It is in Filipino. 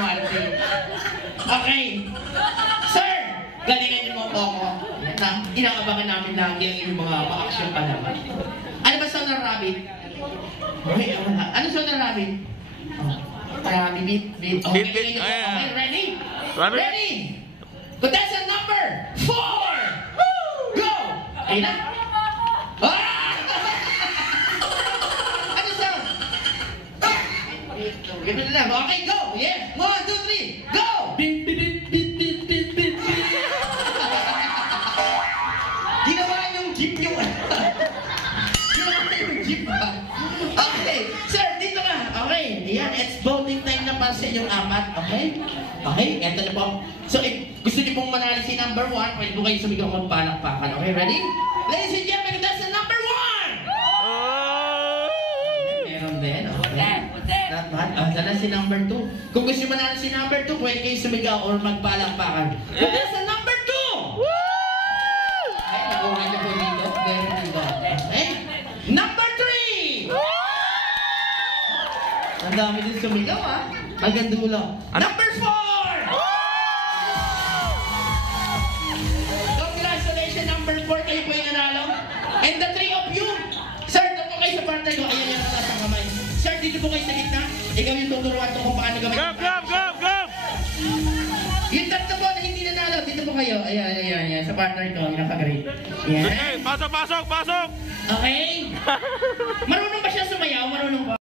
umarte. Okay. Sir, galingan niyo mo po ako. Inakabangan namin lagi ang inyong mga pa-action pa naman. Ano ba sound ng rabbit? Okay, ano sound ng rabbit? Rabbit, beat. Okay, Beat. okay, ready? Rabbit. Ready? Contestant number 4! Go! Ayun na. Ah! Ano sound? Ganun na lang. Okay, go! Yes! 1, 2, 3, go! Beep, beep, beep, beep, beep, beep, beep, beep. Ginawa yung jeep yung... Ginawa yung jeep ba? Okay. Sir, dito ka. Okay. Ayan, it's voting time na para sa inyong apat. Okay? Okay, eto na po. So, if gusto niyo pong manali si number 1, pwede po kayo sumigaw magpalakpakan. Okay, ready? Ladies and gentlemen, that's the number 1! Meron din. Okay. Not bad. Sana si number 2. Kung gusto niyo manali si number 2, pwede kayo sumigaw or magpalakpakan. But that's the number 2! Okay, nakuha niyo po dito. Very good. Okay? Number 3! Ang dami din sumigaw, ha? Hanggang dulo. Number 4! Congratulations, number 4. Kayo po yung nanalo. And the 3 of you, sir, doon po kayo sa partner ko. Ayan yung nasa kamay. Sir, dito po kayo sa gitna. Ikaw yung tuturuan ko kung paano gawin. Gab! Yung tatlo po na hindi nanalo, dito po kayo. Ayan. Sa partner ko, yung naka-grade. Ayan. Okay, pasok! Okay? Marunong ba siya sumayaw? Marunong ba?